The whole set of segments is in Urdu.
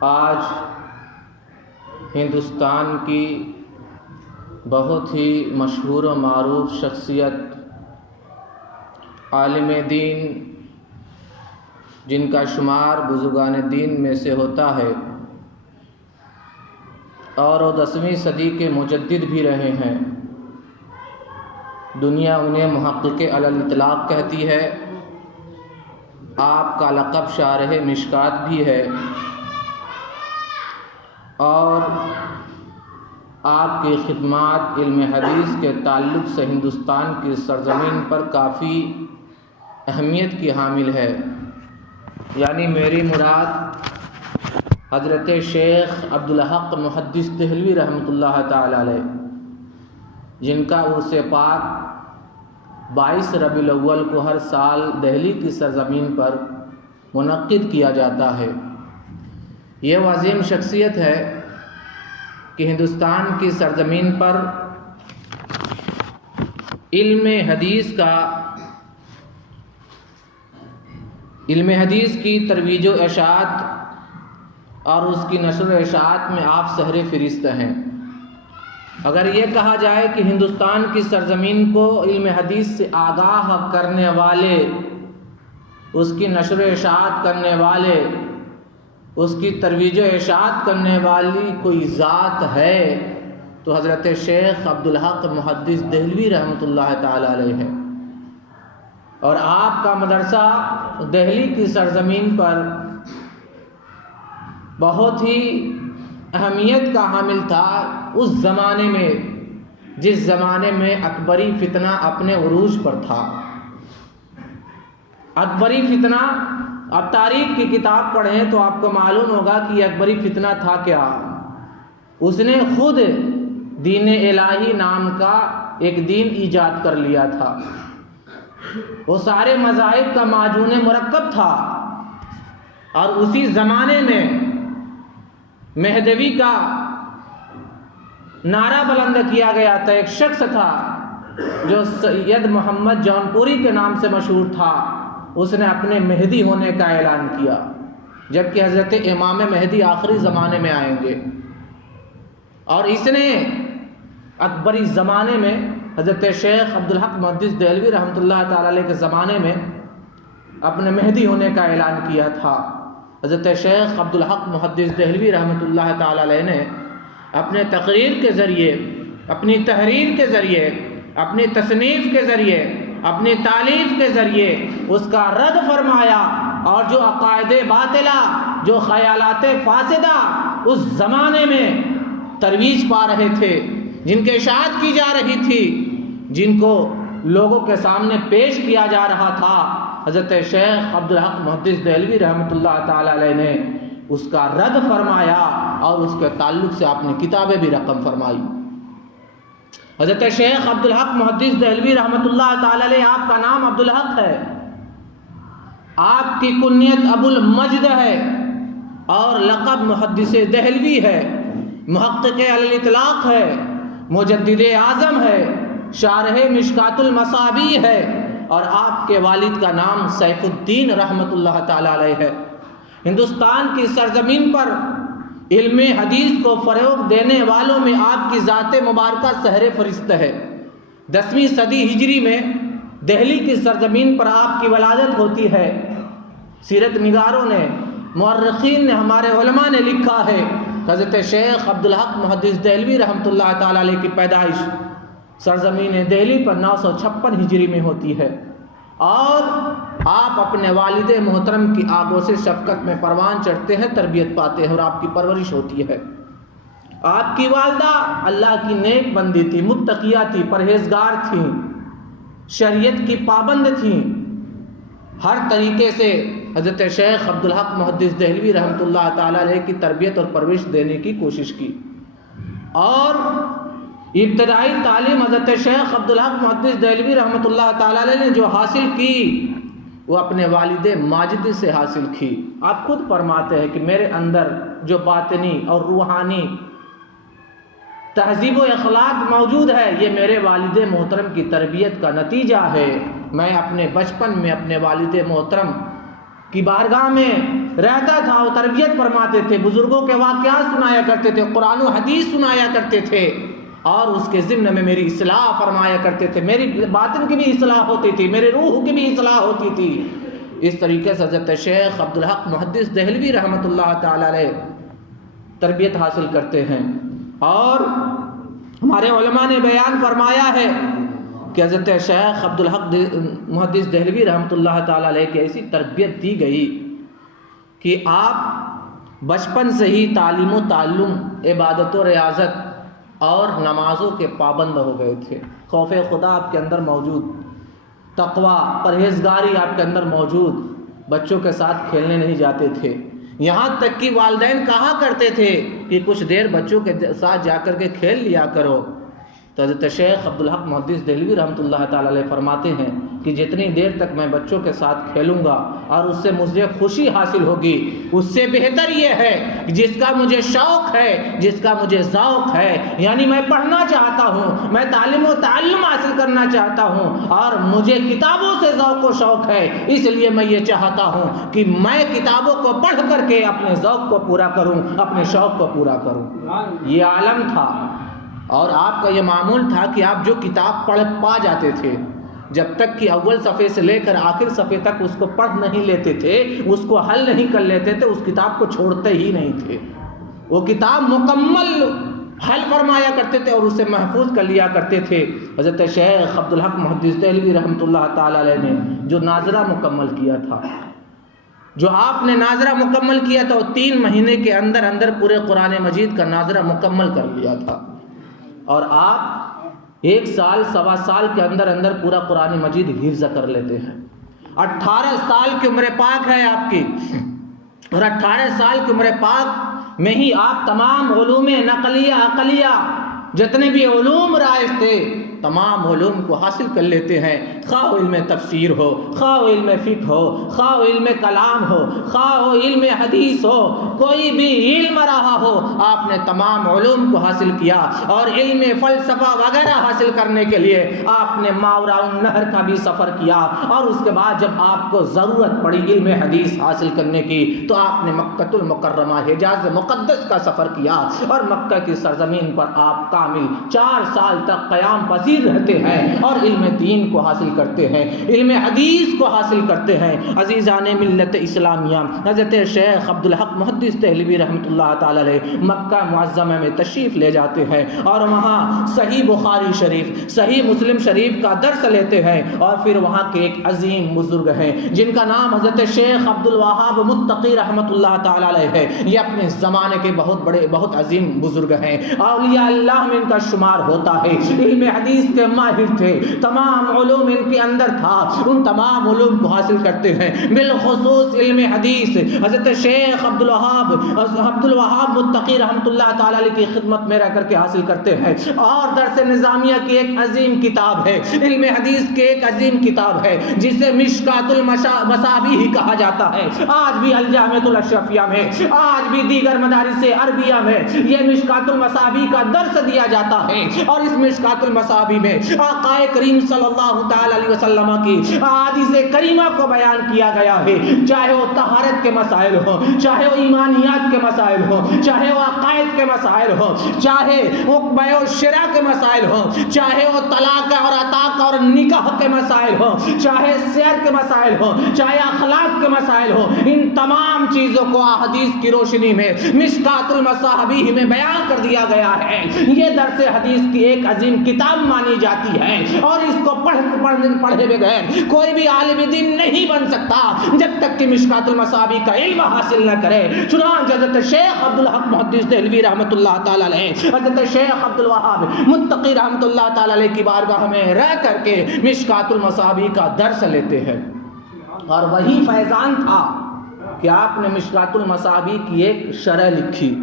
آج ہندوستان کی بہت ہی مشہور و معروف شخصیت، عالم دین جن کا شمار بزرگان دین میں سے ہوتا ہے اور وہ 10ویں صدی کے مجدد بھی رہے ہیں، دنیا انہیں محقق علی الاطلاق کہتی ہے۔ آپ کا لقب شارح مشکات بھی ہے اور آپ کی خدمات علم حدیث کے تعلق سے ہندوستان کی سرزمین پر کافی اہمیت کی حامل ہے۔ یعنی میری مراد حضرت شیخ عبدالحق محدث دہلوی رحمۃ اللہ تعالی علیہ، جن کا عرس پاک 22 ربیع الاول کو ہر سال دہلی کی سرزمین پر منعقد کیا جاتا ہے۔ یہ وہ عظیم شخصیت ہے کہ ہندوستان کی سرزمین پر علم حدیث کی ترویج و اشاعت اور اس کی نشر و اشاعت میں آپ سہر فہرست ہیں۔ اگر یہ کہا جائے کہ ہندوستان کی سرزمین کو علم حدیث سے آگاہ کرنے والے، اس کی نشر و اشاعت کرنے والے، اس کی ترویج و اشاعت کرنے والی کوئی ذات ہے تو حضرت شیخ عبدالحق محدث دہلوی رحمۃ اللہ تعالی علیہ ہے۔ اور آپ کا مدرسہ دہلی کی سرزمین پر بہت ہی اہمیت کا حامل تھا اس زمانے میں، جس زمانے میں اکبری فتنہ اپنے عروج پر تھا۔ اکبری فتنہ، اب تاریخ کی کتاب پڑھیں تو آپ کو معلوم ہوگا کہ یہ اکبری فتنہ تھا کیا۔ اس نے خود دین الہی نام کا ایک دین ایجاد کر لیا تھا، وہ سارے مذاہب کا معجون مرکب تھا، اور اسی زمانے میں مہدوی کا نعرہ بلند کیا گیا تھا۔ ایک شخص تھا جو سید محمد جونپوری کے نام سے مشہور تھا، اس نے اپنے مہدی ہونے کا اعلان کیا، جبکہ حضرت امام مہدی آخری زمانے میں آئیں گے۔ اور اس نے اکبری زمانے میں حضرت شیخ عبدالحق محدث دہلوی رحمۃ اللہ تعالی علیہ کے زمانے میں اپنے مہدی ہونے کا اعلان کیا تھا۔ حضرت شیخ عبدالحق محدث دہلوی رحمۃ اللہ تعالی علیہ نے اپنے تقریر کے ذریعے، اپنی تحریر کے ذریعے، اپنی تصنیف کے ذریعے، اپنی تالیف کے ذریعے اس کا رد فرمایا، اور جو عقائد باطلہ، جو خیالات فاسدہ اس زمانے میں ترویج پا رہے تھے، جن کی اشاعت کی جا رہی تھی، جن کو لوگوں کے سامنے پیش کیا جا رہا تھا، حضرت شیخ عبدالحق محدث دہلوی رحمۃ اللہ تعالی علیہ نے اس کا رد فرمایا، اور اس کے تعلق سے آپ نے کتابیں بھی رقم فرمائی۔ حضرت شیخ عبدالحق محدث دہلوی رحمۃ اللہ تعالی علیہ، آپ کا نام عبدالحق ہے، آپ کی کنیت ابو المجد ہے، اور لقب محدث دہلوی ہے، محقق علی الاطلاق ہے، مجدد اعظم ہے، شارح مشکات المصابیح ہے، اور آپ کے والد کا نام سیف الدین رحمۃ اللہ تعالی علیہ ہے۔ ہندوستان کی سرزمین پر علم حدیث کو فروغ دینے والوں میں آپ کی ذات مبارکہ سہر فہرست ہے۔ 10ویں صدی ہجری میں دہلی کی سرزمین پر آپ کی ولادت ہوتی ہے۔ سیرت نگاروں نے، مورخین نے، ہمارے علماء نے لکھا ہے کہ حضرت شیخ عبدالحق محدث دہلوی رحمۃ اللہ تعالی علیہ کی پیدائش سرزمین دہلی پر 956 ہجری میں ہوتی ہے، اور آپ اپنے والد محترم کی آغوش شفقت میں پروان چڑھتے ہیں، تربیت پاتے ہیں، اور آپ کی پرورش ہوتی ہے۔ آپ کی والدہ اللہ کی نیک بندی تھی، متقیہ تھی، پرہیزگار تھی، شریعت کی پابند تھی، ہر طریقے سے حضرت شیخ عبدالحق محدث دہلوی رحمۃ اللہ تعالی علیہ کی تربیت اور پرورش دینے کی کوشش کی، اور ابتدائی تعلیم حضرت شیخ عبدالحق محدث دہلوی رحمۃ اللہ تعالی علیہ نے جو حاصل کی وہ اپنے والد ماجد سے حاصل کی۔ آپ خود فرماتے ہیں کہ میرے اندر جو باطنی اور روحانی تہذیب و اخلاق موجود ہے، یہ میرے والد محترم کی تربیت کا نتیجہ ہے۔ میں اپنے بچپن میں اپنے والد محترم کی بارگاہ میں رہتا تھا وہ تربیت فرماتے تھے، بزرگوں کے واقعات سنایا کرتے تھے، قرآن و حدیث سنایا کرتے تھے، اور اس کے ضمن میں میری اصلاح فرمایا کرتے تھے، میری باطن کی بھی اصلاح ہوتی تھی، میرے روح کی بھی اصلاح ہوتی تھی۔ اس طریقے سے حضرت شیخ عبدالحق محدث دہلوی رحمۃ اللہ تعالی علیہ تربیت حاصل کرتے ہیں۔ اور ہمارے علماء نے بیان فرمایا ہے کہ حضرت شیخ عبدالحق محدث دہلوی رحمۃ اللہ تعالی علیہ کی ایسی تربیت دی گئی کہ آپ بچپن سے ہی تعلیم و تعلم، عبادت و ریاضت اور نمازوں کے پابند ہو گئے تھے۔ خوف خدا آپ کے اندر موجود، تقوی، پرہیزگاری آپ کے اندر موجود، بچوں کے ساتھ کھیلنے نہیں جاتے تھے، یہاں تک کہ والدین کہا کرتے تھے کہ کچھ دیر بچوں کے ساتھ جا کر کے کھیل لیا کرو۔ تو حضرت شیخ عبدالحق محدث دہلوی رحمۃ اللہ تعالی علیہ فرماتے ہیں کہ جتنی دیر تک میں بچوں کے ساتھ کھیلوں گا اور اس سے مجھے خوشی حاصل ہوگی، اس سے بہتر یہ ہے کہ جس کا مجھے شوق ہے، جس کا مجھے ذوق ہے، یعنی میں پڑھنا چاہتا ہوں، میں تعلیم و تعلم حاصل کرنا چاہتا ہوں اور مجھے کتابوں سے ذوق و شوق ہے، اس لیے میں یہ چاہتا ہوں کہ میں کتابوں کو پڑھ کر کے اپنے ذوق کو پورا کروں، اپنے شوق کو پورا کروں۔ یہ عالم تھا، اور آپ کا یہ معمول تھا کہ آپ جو کتاب پڑھ پا جاتے تھے، جب تک کہ اول صفحے سے لے کر آخر صفحے تک اس کو پڑھ نہیں لیتے تھے، اس کو حل نہیں کر لیتے تھے، اس کتاب کو چھوڑتے ہی نہیں تھے۔ وہ کتاب مکمل حل فرمایا کرتے تھے اور اسے محفوظ کر لیا کرتے تھے۔ حضرت شیخ عبدالحق محدث دہلوی رحمۃ اللہ تعالی علیہ نے جو ناظرہ مکمل کیا تھا، جو آپ نے ناظرہ مکمل کیا تھا، وہ 3 مہینے کے اندر اندر پورے قرآن مجید کا ناظرہ مکمل کر لیا تھا، اور آپ 1 سال سوا سال کے اندر اندر پورا قرآن مجید حفظ کر لیتے ہیں۔ 18 سال کی عمر پاک ہے آپ کی، اور 18 سال کی عمر پاک میں ہی آپ تمام علوم نقلیہ عقلیہ جتنے بھی علوم رائج تھے تمام علوم کو حاصل کر لیتے ہیں، خواہ علم تفسیر ہو، خواہ علم فقہ ہو، خواہ علم کلام ہو، خواہ علم حدیث ہو، کوئی بھی علم رہا ہو، آپ نے تمام علوم کو حاصل کیا، اور علم فلسفہ وغیرہ حاصل کرنے کے لیے آپ نے ماوراء النہر کا بھی سفر کیا، اور اس کے بعد جب آپ کو ضرورت پڑی علم حدیث حاصل کرنے کی تو آپ نے مکہ المکرمہ حجاز مقدس کا سفر کیا، اور مکہ کی سرزمین پر آپ کامل 4 سال تک قیام پذیر رہتے ہیں اور علم دین کو حاصل کرتے ہیں، علم حدیث کو حاصل کرتے ہیں۔ عزیزان ملت اسلامیہ، حضرت شیخ عبدالحق محدث دہلوی رحمۃ اللہ تعالی علیہ مکہ معظمہ میں تشریف لے جاتے ہیں، اور وہاں صحیح بخاری شریف، صحیح مسلم شریف کا درس لیتے ہیں، اور پھر وہاں کے ایک عظیم بزرگ ہیں جن کا نام حضرت شیخ عبدالوہاب متقی رحمۃ اللہ تعالی علیہ ہے۔ یہ اپنے زمانے کے بہت بڑے بہت عظیم بزرگ ہیں، اولیاء اللہ میں ان کا شمار ہوتا ہے، علم حدیث کے ماہر تھے، تمام علوم ان کے اندر تھا، ان تمام علوم کو حاصل کرتے ہیں، بالخصوص علم حدیث حضرت شیخ عبدالوہاب متقی رحمۃ اللہ تعالی علیہ کی خدمت میں رہ کر کے حاصل کرتے ہیں۔ اور درس نظامیہ کی ایک عظیم کتاب ہے، علم حدیث کی ایک عظیم کتاب ہے جسے مشکات المصابیح کہا جاتا ہے، آج بھی الجامعۃ الاشرفیہ میں، آج بھی دیگر مدارس عربیہ میں یہ مشکات المصابیح کا درس دیا جاتا ہے، اور اس مشکات المصابیح میں آقا کریم صلی اللہ تعالی علیہ وسلم کی احادیث کریمہ کو بیان کیا گیا ہے، چاہے وہ طہارت کے مسائل ہوں، چاہے وہ ایمانیات کے مسائل ہوں، چاہے وہ عقائد کے مسائل ہوں، چاہے وہ بیع و شراء کے مسائل ہوں، چاہے وہ طلاق اور عتاق اور نکاح کے مسائل ہوں، چاہے سیر کے مسائل ہوں، چاہے اخلاق کے مسائل ہوں، ان تمام چیزوں کو احادیث کی روشنی میں مشکات المصابیح میں بیان کر دیا گیا ہے۔ یہ درس حدیث کی ایک عظیم کتاب مانی جاتی ہے، اور اس کو پڑھے بغیر کوئی بھی عالم دین نہیں بن سکتا جب تک کہ مشکات المصابیح کا علم حاصل نہ کرے۔ چنانچہ حضرت شیخ عبدالحق محدث دہلوی رحمۃ اللہ تعالی علیہ، حضرت شیخ عبدالوہاب متقی رحمۃ اللہ تعالی علیہ کی بارگاہ میں رہ کر کے مشکات المصابیح کا درس لیتے ہیں، اور وہی فیضان تھا کہ آپ نے مشکات المصابیح کی ایک شرح لکھی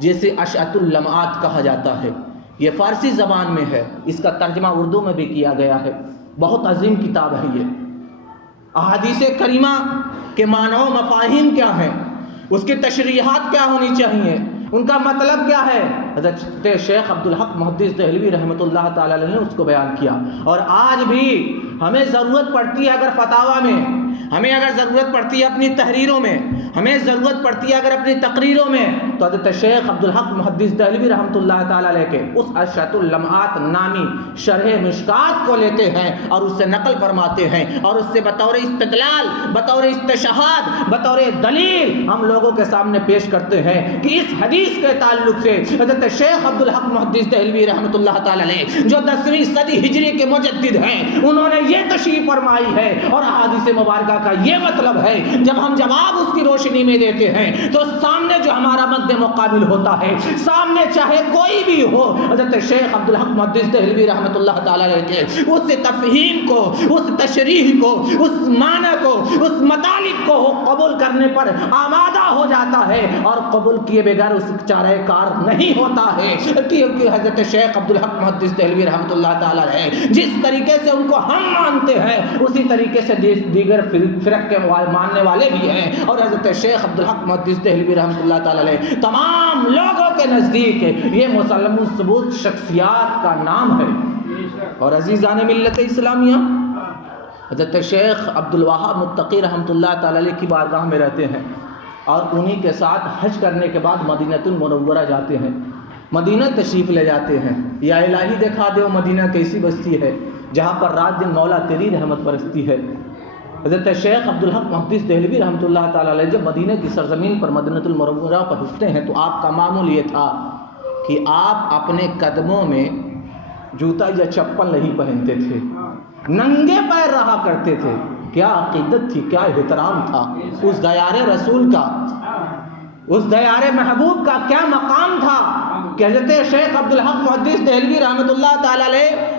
جسے اشعۃ اللمعات کہا جاتا ہے، یہ فارسی زبان میں ہے، اس کا ترجمہ اردو میں بھی کیا گیا ہے، بہت عظیم کتاب ہے۔ یہ احادیث کریمہ کے معنی و مفاہیم کیا ہیں، اس کی تشریحات کیا ہونی چاہیے، ان کا مطلب کیا ہے، حضرت شیخ عبدالحق محدث دہلوی رحمۃ اللہ تعالی علیہ نے اس کو بیان کیا۔ اور آج بھی ہمیں ضرورت پڑتی ہے، اگر فتاویٰ میں ہمیں اگر ضرورت پڑتی ہے اپنی تحریروں میں، ہمیں ضرورت پڑتی ہے اگر اپنی تقریروں میں تو حضرت شیخ عبدالحق محدث دہلوی رحمۃ اللہ تعالی علیہ کے اس اشرۃ اللمعات نامی شرح مشکات کو لیتے ہیں اور اس سے نقل فرماتے ہیں اور اس سے بطور استدلال، بطور استشہاد، بطور دلیل ہم لوگوں کے سامنے پیش کرتے ہیں کہ اس حدیث کے تعلق سے حضرت شیخ عبدالحق محدث دہلوی رحمۃ اللہ تعالی علیہ جو 10ویں صدی ہجری کے مجدد ہیں، انہوں نے یہ تشریح فرمائی ہے اور احادیث مبارکہ کا یہ مطلب ہے جب ہم جواب اس کی روشنی میں دیتے ہیں تو سامنے جو ہمارا مد مقابل ہوتا ہے، سامنے چاہے کوئی بھی ہو، حضرت شیخ عبدالحق محدث دہلوی رحمۃ اللہ تعالی علیہ کے اس تفہیم کو، اس تشریح کو، اس معنی کو، اس مطالب کو قبول کرنے پر آمادہ ہو جاتا ہے اور قبول کیے بغیر اس چارہ کار نہیں ہوتا ہے، کیونکہ حضرت شیخ عبدالحق محدث دہلوی رحمۃ اللہ تعالی علیہ جس طریقے سے ان کو ہم مانتے ہیں اسی طریقے سے دیگر فرق کے ماننے والے بھی ہیں، اور حضرت شیخ عبدالحق محدث دہلوی رحمۃ اللہ تعالی علیہ تمام لوگوں کے نزدیک یہ مسلم الثبوت شخصیات کا نام ہے۔ اور عزیزان ملت اسلامیہ، حضرت شیخ عبدالوہاب متقی رحمۃ اللہ تعالی علیہ کی بارگاہ میں رہتے ہیں اور انہی کے ساتھ حج کرنے کے بعد مدینہ المنورہ جاتے ہیں، مدینہ تشریف لے جاتے ہیں۔ یا الہی دکھا دے وہ مدینہ کیسی بستی ہے جہاں پر رات دن مولا تیری رحمت برستی ہے۔ حضرت شیخ عبدالحق محدث دہلوی رحمۃ اللہ تعالی علیہ جب مدینہ کی سرزمین پر مدینہ المنورہ پہنچتے ہیں تو آپ کا معمول یہ تھا کہ آپ اپنے قدموں میں جوتا یا چپل نہیں پہنتے تھے، ننگے پیر رہا کرتے تھے۔ کیا عقیدت تھی، کیا احترام تھا اس دیار رسول کا، اس دیار محبوب کا کیا مقام تھا کہ حضرت شیخ عبدالحق محدث دہلوی رحمۃ اللہ تعالی علیہ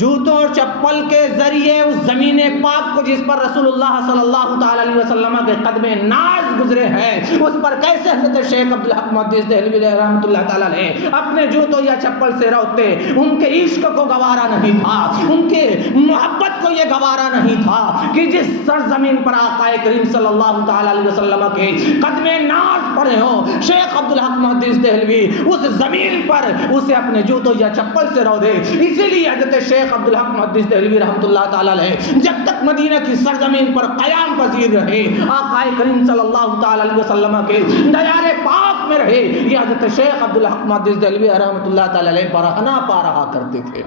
جوتوں اور چپل کے ذریعے اس زمین پاک کو جس پر رسول اللہ صلی اللہ تعالی علیہ وسلم کے قدم ناز گزرے ہیں اس پر کیسے حضرت شیخ عبدالحق محدث دہلوی رحمۃ اللہ تعالی علیہ اپنے جوتوں یا چپل سے روتے؟ ان کے عشق کو گوارا نہیں تھا، ان کے محبت کو یہ گوارا نہیں تھا کہ جس سرزمین پر آقا کریم صلی اللہ تعالی علیہ وسلم کے قدم ناز پڑے ہوں، شیخ عبدالحق محدث دہلوی اس زمین پر اسے اپنے جوتوں یا چپل سے رو دے۔ اسی لیے حضرت شیخ عبدالحق محدث دہلوی رحمۃ اللہ تعالی علیہ جب تک مدینہ کی سرزمین پر قیام پذیر رہے، آقا کریم صلی اللہ تعالی علیہ وسلم کے دیار پاک میں رہے، یہ حضرت شیخ عبدالحق محدث دہلوی رحمۃ اللہ تعالی علیہ برہنہ پا رہا کرتے تھے،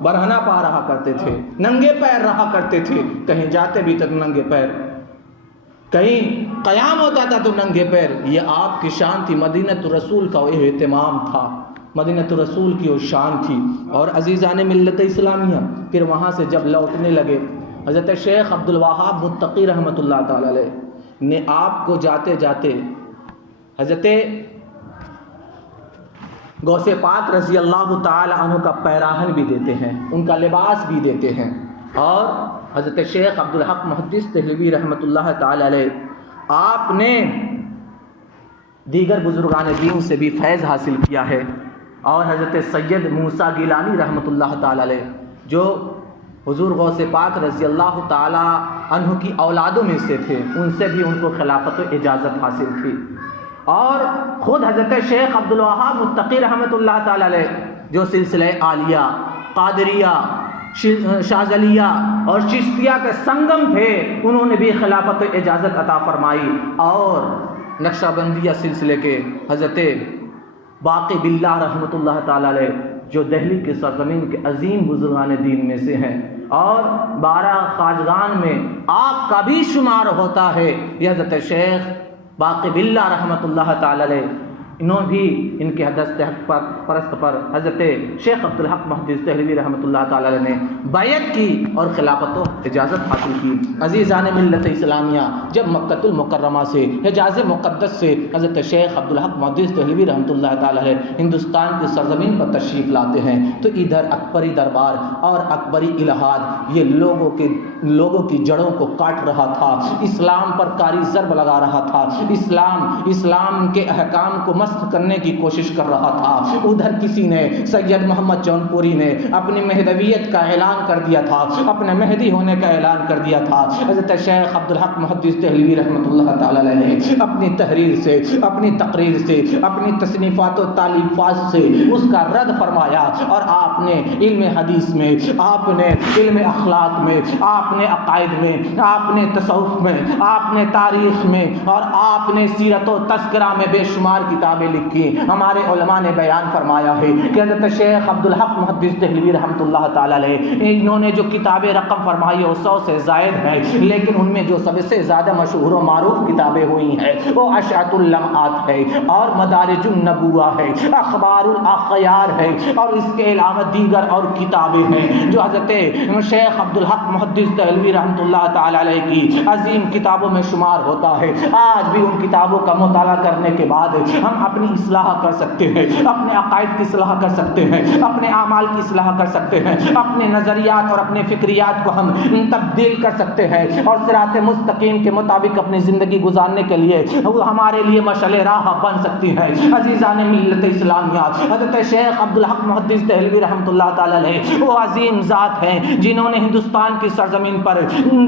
برہنہ پا رہا کرتے تھے، ننگے پیر رہا کرتے تھے، کہیں جاتے بھی تک ننگے پیر، کہیں قیام ہوتا تھا تو ننگے پیر۔ یہ آپ کی شان تھی، مدینہ رسول کا وہ اہتمام تھا، مدینہ رسول کی وہ شان تھی۔ اور عزیزان ملت اسلامیہ، پھر وہاں سے جب لوٹنے لگے حضرت شیخ عبدالوہاب متقی رحمۃ اللہ تعالی علیہ نے آپ کو جاتے جاتے حضرت غوث پاک رضی اللہ تعالی عنہ کا پیراہن بھی دیتے ہیں، ان کا لباس بھی دیتے ہیں، اور حضرت شیخ عبدالحق محدث دہلوی رحمۃ اللہ تعالی علیہ آپ نے دیگر بزرگان دین سے بھی فیض حاصل کیا ہے، اور حضرت سید موسیٰ گیلانی رحمۃ اللہ تعالی علیہ جو حضور غوث پاک رضی اللہ تعالی عنہ کی اولادوں میں سے تھے، ان سے بھی ان کو خلافت و اجازت حاصل تھی، اور خود حضرت شیخ عبدالوہاب متقی رحمۃ اللہ تعالی علیہ جو سلسلہ عالیہ، قادریہ، شاذلیہ اور چشتیہ کے سنگم تھے، انہوں نے بھی خلافت و اجازت عطا فرمائی، اور نقشہ بندیہ سلسلے کے حضرت باقی باللہ رحمۃ اللہ تعالی علیہ جو دہلی کے سرزمین کے عظیم بزرگان دین میں سے ہیں، اور 12 خواجگان میں آپ کا بھی شمار ہوتا ہے، یہ حضرت شیخ باقی باللہ رحمۃ اللہ تعالی علیہ، انہوں بھی ان کے حدث حق پرست پر حضرت شیخ عبدالحق محدث دہلوی رحمۃ اللہ تعالی علیہ نے بیعت کی اور خلافت و اجازت حاصل کی۔ عزیزان ملت اسلامیہ، جب مکہ المکرمہ سے، حجاز مقدس سے حضرت شیخ عبدالحق محدث دہلوی رحمۃ اللہ تعالی علیہ ہندوستان کی سرزمین پر تشریف لاتے ہیں تو ادھر اکبری دربار اور اکبری الہاد یہ لوگوں کی جڑوں کو کاٹ رہا تھا، اسلام پر کاری ضرب لگا رہا تھا، اسلام کے احکام کو مسخ کرنے کی کوشش کر رہا تھا، ادھر کسی نے سید محمد جونپوری نے اپنی مہدویت کا اعلان کر دیا تھا، اپنے مہدی ہونے کا اعلان کر دیا تھا۔ حضرت شیخ عبدالحق محدث دہلوی رحمۃ اللہ تعالی علیہ نے اپنی تحریر سے، اپنی تقریر سے، اپنی تصنیفات و تالیفات سے اس کا رد فرمایا، اور آپ نے علم حدیث میں، آپ نے علم اخلاق میں، آپ نے عقائد میں، آپ نے تصوف میں، آپ نے تاریخ میں، اور آپ نے سیرت و تذکرہ میں بے شمار کتابیں لکھی۔ ہمارے علماء نے بیان فرمایا ہے کہ حضرت شیخ عبدالحق محدث دہلوی رحمۃ اللہ تعالی علیہ انہوں نے جو کتابیں رقم فرمائی وہ 100 سے زائد ہے، لیکن ان میں جو سب سے زیادہ مشہور و معروف کتابیں ہوئی ہیں وہ اشعۃ اللمعات ہے، اور مدارج النبوہ ہے، اخبار الاخیار ہے، اور اس کے علاوہ دیگر اور کتابیں ہیں جو حضرت شیخ عبدالحق محدث دہلوی رحمۃ اللہ تعالی علیہ کی عظیم کتابوں میں شمار ہوتا ہے۔ آج بھی ان کتابوں کا مطالعہ کرنے کے بعد ہم اپنی اصلاح کر سکتے ہیں، اپنے عقائد کی اصلاح کر سکتے ہیں، اپنے اعمال کی اصلاح کر سکتے ہیں، اپنے نظریات اور اپنے فکریات کو ہم تبدیل کر سکتے ہیں، اور صراط مستقیم کے مطابق اپنی زندگی گزارنے کے لیے وہ ہمارے لیے مشعل راہ بن سکتی ہے۔ عزیزان ملت اسلامیہ، حضرت شیخ عبدالحق محدث دہلوی رحمۃ اللہ تعالی علیہ وہ عظیم ذات ہیں جنہوں نے ہندوستان کی سرزمین پر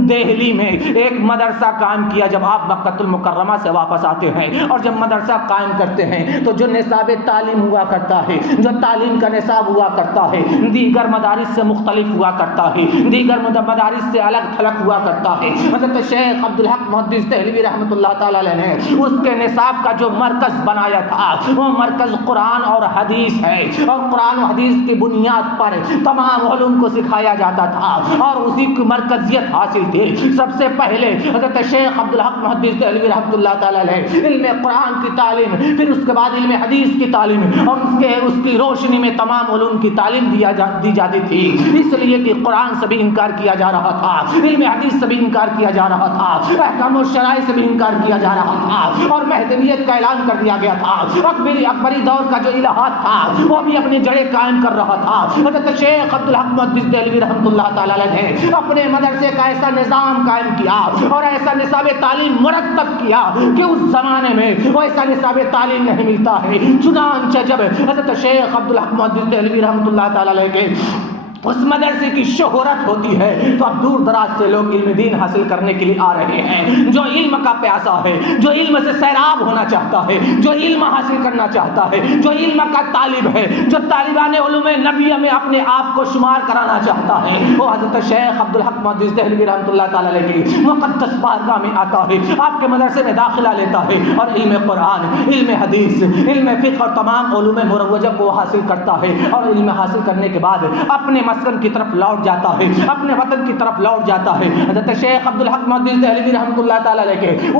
دہلی میں ایک مدرسہ قائم کیا۔ جب آپ مکہ المکرمہ سے واپس آتے ہیں اور جب مدرسہ قائم کرتے ہیں تو جو نصاب تعلیم ہوا کرتا ہے، جو تعلیم کا نصاب ہوا کرتا ہے، دیگر مدارس سے مختلف ہوا کرتا ہے، دیگر مدارس سے الگ تھلگ ہوا کرتا ہے۔ حضرت شیخ عبدالحق محدث دہلوی رحمۃ اللہ تعالی علیہ نے اس کے نصاب کا جو مرکز بنایا تھا وہ مرکز قرآن اور حدیث ہے، اور قرآن و حدیث کی بنیاد پر تمام علوم کو سکھایا جاتا تھا، اور اسی کی مرکزیت حاصل تھی۔ سب سے پہلے حضرت شیخ عبدالحق محدث دہلوی رحمۃ اللہ تعالی علیہ علم قرآن کی تعلیم، پھر اس کے بعد علم حدیث کی تعلیم، اور اس کی روشنی میں تمام علوم کی تعلیم دی جاتی تھی، اس لیے کہ قرآن سے بھی انکار کیا جا رہا تھا، علم حدیث سے بھی انکار کیا جا رہا تھا، احکام و شرائع سے بھی انکار کیا جا رہا تھا، اور مہدویت کا اعلان کر دیا گیا تھا۔ اکبری دور کا جو الہات تھا وہ بھی اپنی جڑیں قائم کر رہا تھا۔ حضرت شیخ عبدالحق محدث دہلوی رحمۃ اللہ تعالی علیہ نے اپنے مدرسے کا ایسا نظام قائم کیا اور ایسا نصاب تعلیم مرتب کیا کہ اس زمانے میں وہ ایسا نصاب تعلیم نہیں ملتا ہے۔ چنانچہ جب حضرت شیخ عبدالحق محدث دہلوی رحمۃ اللہ تعالی علیہ کے اس مدرسے کی شہرت ہوتی ہے تو اب دور دراز سے لوگ علم دین حاصل کرنے کے لیے آ رہے ہیں۔ جو علم کا پیاسا ہے، جو علم سے سیراب ہونا چاہتا ہے، جو علم حاصل کرنا چاہتا ہے، جو علم کا طالب ہے، جو طالبان علوم نبیہ میں اپنے آپ کو شمار کرانا چاہتا ہے، وہ حضرت شیخ عبدالحق محدث دہلوی رحمۃ اللہ تعالی علیہ کی مقدس بارگاہ میں آتا ہے، آپ کے مدرسے میں داخلہ لیتا ہے، اور علم قرآن، علم حدیث، علم فقہ اور تمام علوم مروجہ کو حاصل کرتا ہے، اور علم حاصل کرنے کے بعد اپنے مسکن کی طرف لوٹ جاتا ہے، اپنے وطن کی طرف لوٹ جاتا ہے۔ حضرت شیخ عبدالحق محدث دہلوی رحمۃ اللہ تعالی علیہ کے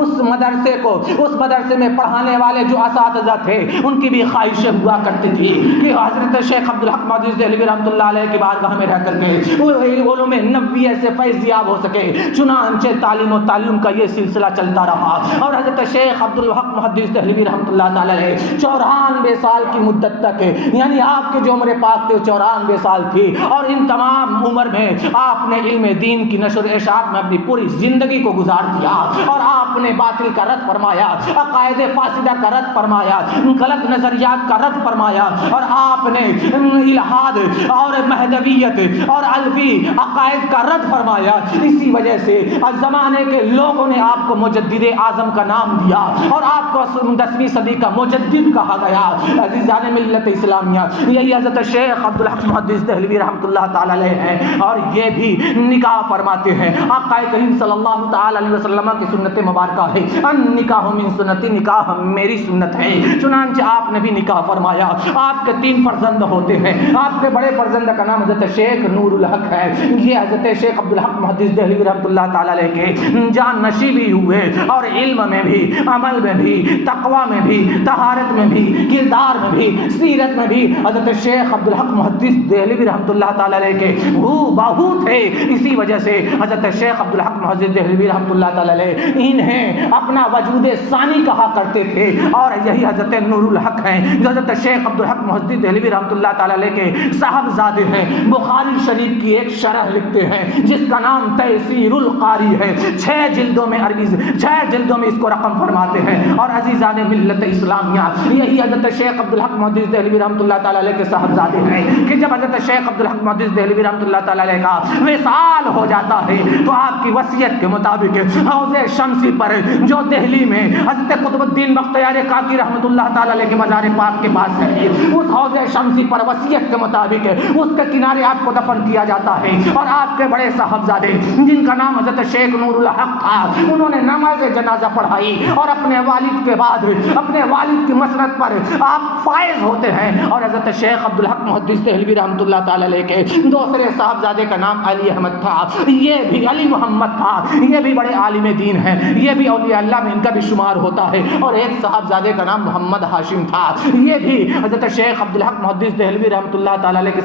اس مدرسے میں پڑھانے والے جو اساتذہ تھے ان کی بھی خواہشیں ہوا کرتی تھی کہ حضرت شیخ عبدالحق محدث دہلوی رحمۃ اللہ علیہ کی بارگاہ میں رہ کر کے وہ علوم نبویہ سے فیضیاب ہو سکے۔ چنانچہ تعلیم و تعلم کا یہ سلسلہ چلتا رہا، اور حضرت شیخ عبدالحق محدث دہلوی رحمۃ اللہ تعالی علیہ 94 سال کی مدت تک، یعنی آپ کے جو عمر پاک تھے 94 سال تھی، اور ان تمام عمر میں آپ نے علم دین کی نشر و اشاعت میں اپنی پوری زندگی کو گزار دیا، اور آپ نے باطل کا رد فرمایا، عقائد فاسدہ کا رد فرمایا، غلط نظریات کا رد فرمایا، اور آپ نے الہاد اور مہدویت اور الفی عقائد کا رد فرمایا۔ اسی وجہ سے زمانے کے لوگوں نے آپ کو مجدد اعظم کا نام دیا، اور آپ کو 10ویں صدی کا مجدد کہا گیا۔ عزیزان ملت اسلامیہ، یہی حضرت شیخ عبدالحق محدث دہلوی رحمۃ اللہ تعالی علیہ ہیں، اور یہ بھی نکاح فرماتے ہیں۔ آقا کریم صلی اللہ تعالی علیہ وسلم کی سنت مبارکہ ہے، ان نکاح من سنتی، نکاح میری سنت ہے۔ چنانچہ آپ نے بھی نکاح فرمایا۔ آپ کے 3 فرزند ہوتے ہیں، آپ کے بڑے فرزند کا نام حضرت شیخ نور الحق ہے۔ یہ حضرت شیخ عبدالحق محدث دہلوی رحمۃ اللہ تعالی علیہ کے جان نشی بھی ہوئے، اور علم میں بھی، عمل میں بھی، تقوی میں بھی، طہارت میں بھی، کردار میں بھی، سیرت میں بھی حضرت شیخ عبدالحق محدث دہلوی رحمۃ اللہ تعالیٰ علیہ کے ہو باہو تھے. اسی وجہ سے حضرت شیخ عبدالحق محدث دہلوی رحمۃ اللہ تعالیٰ علیہ انہیں اپنا وجود ثانی کہا کرتے تھے. اور یہی حضرت نور الحق ہیں جو حضرت شیخ عبدالحق محدث دہلوی رحمۃ اللہ تعالیٰ علیہ کے صاحبزادے ہیں. بخاری شریف کی ایک شرح لکھتے ہیں جس کا نام تیسیر القاری ہے. 6 جلدوں میں عربی 6 جلدوں میں اس کو رقم فرماتے ہیں. اور عزیزان ملت اسلامیہ یہی حضرت شیخ عبدالحق محدث دہلوی رحمۃ اللہ تعالیٰ علیہ کے صاحبزادے ہیں کہ جب حضرت شیخ عبدالحق محدث دہلوی رحمۃ اللہ تعالیٰ علیہ کا وصال ہو جاتا ہے تو آپ کی وصیت کے مطابق حوض شمسی پر جو دہلی میں حضرت قطب الدین بختیار کاکی رحمۃ اللہ تعالیٰ علیہ کے مزار پاک کے پاس ہے, اس حوض شمسی پر وصیت کے مطابق اس کے کنارے آپ کو دفن کیا جاتا ہے. اور آپ کے بڑے صاحبزادے جن کا نام حضرت شیخ نور الحق تھا انہوں نے نماز جنازہ پڑھائی اور اپنے والد کے بعد اپنے والد کی مسند پر آپ فائز ہوتے ہیں. اور حضرت شیخ عبدالحق محدث دہلوی رحمۃ اللہ تعالیٰ علیہ کے دوسرے صاحبزادے کا نام علی احمد تھا, یہ بھی علی محمد تھا, یہ بھی بڑے عالم دین ہیں, یہ بھی اولیاء اللہ میں ان کا بھی شمار ہوتا ہے. اور ایک صاحبزادے کا نام محمد ہاشم تھا, یہ بھی حضرت شیخ عبدالحق محدث دہلوی رحمۃ اللہ تعالیٰ علیہ کے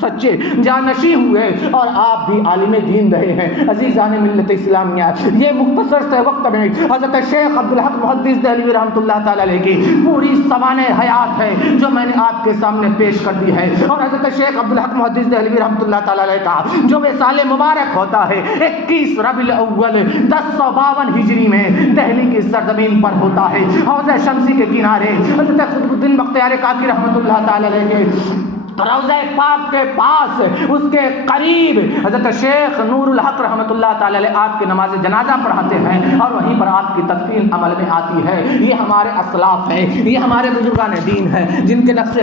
سچے جانشین ہوئے اور آپ بھی عالم دین رہے ہیں. عزیزان ملت اسلامیہ یہ مختصر سے وقت میں حضرت شیخ عبدالحق محدث دہلوی رحمۃ اللہ تعالیٰ علیہ کی پوری سوانح حیات ہے جو میں نے آپ کے سامنے پیش کر دی ہے. اور حضرت شیخ عبدالحق محدث دہلوی رحمۃ اللہ تعالیٰ علیہ کا جو وصال مبارک ہوتا ہے 21 ربیع الاول 1052 ہجری میں دہلی کی سرزمین پر ہوتا ہے. حوض شمسی کے کنارے حضرت قطب الدین بختیار کاکی رحمۃ اللہ تعالیٰ علیہ کے روضہ پاک کے پاس اس کے قریب حضرت شیخ نور الحق رحمۃ اللہ تعالیٰ علیہ آپ کی نماز جنازہ پڑھاتے ہیں اور وہیں پر آپ کی تدفین عمل میں آتی ہے. یہ ہمارے اسلاف ہیں, یہ ہمارے بزرگان دین ہیں جن کے نقش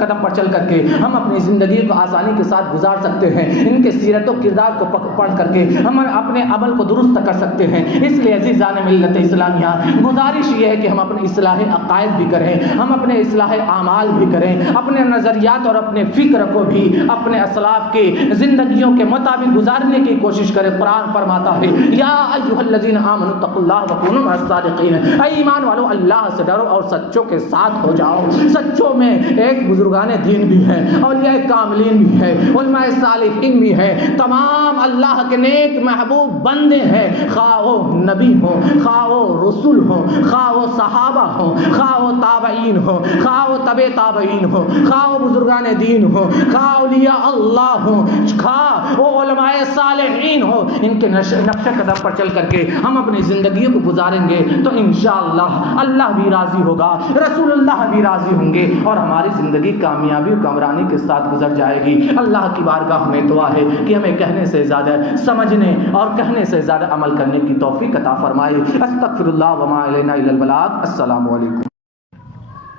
قدم پر چل کر کے ہم اپنی زندگی کو آسانی کے ساتھ گزار سکتے ہیں. ان کے سیرت و کردار کو پڑھ کر کے ہم اپنے عمل کو درست کر سکتے ہیں. اس لیے عزیزان ملت اسلامیہ گزارش یہ ہے کہ ہم اپنی اصلاح عقائد بھی کریں, ہم اپنے اصلاح اعمال بھی کریں, اپنے نظریات اور اپنے فکر کو بھی اپنے اسلاف کی زندگیوں کے مطابق گزارنے کی کوشش کریں. قرآن فرماتا ہے یا ایھا الذین آمنوا اتقوا اللہ وکونوا مع الصادقین, اے ایمان والو اللہ سے ڈرو اور سچوں کے ساتھ ہو جاؤ. سچوں میں ایک بزرگان دین بھی ہیں, اولیاء کاملین بھی ہیں, علماء صالحین بھی ہیں, تمام اللہ کے نیک محبوب بندے ہیں, خواہ وہ نبی ہوں, خواہ وہ رسول ہوں, خواہ وہ صحابہ ہوں, خواہ وہ تابعین ہوں, خواہ وہ تبع تابعین ہوں, خواہ وہ بزرگان دین ہو, خواہ اولیاء اللہ ہو, خواہ وہ علماء صالحین ہو, ان کے نقش قدم پر چل کر کے ہم اپنی زندگیوں کو گزاریں گے تو انشاءاللہ اللہ بھی راضی ہوگا, رسول اللہ بھی راضی ہوں گے اور ہماری زندگی کامیابی و کامرانی کے ساتھ گزر جائے گی. اللہ کی بارگاہ میں دعا ہے کہ ہمیں کہنے سے زیادہ سمجھنے اور کہنے سے زیادہ عمل کرنے کی توفیق عطا فرمائے. استغفر اللہ وما علینا الا البلاغ. السلام علیکم.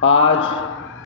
آج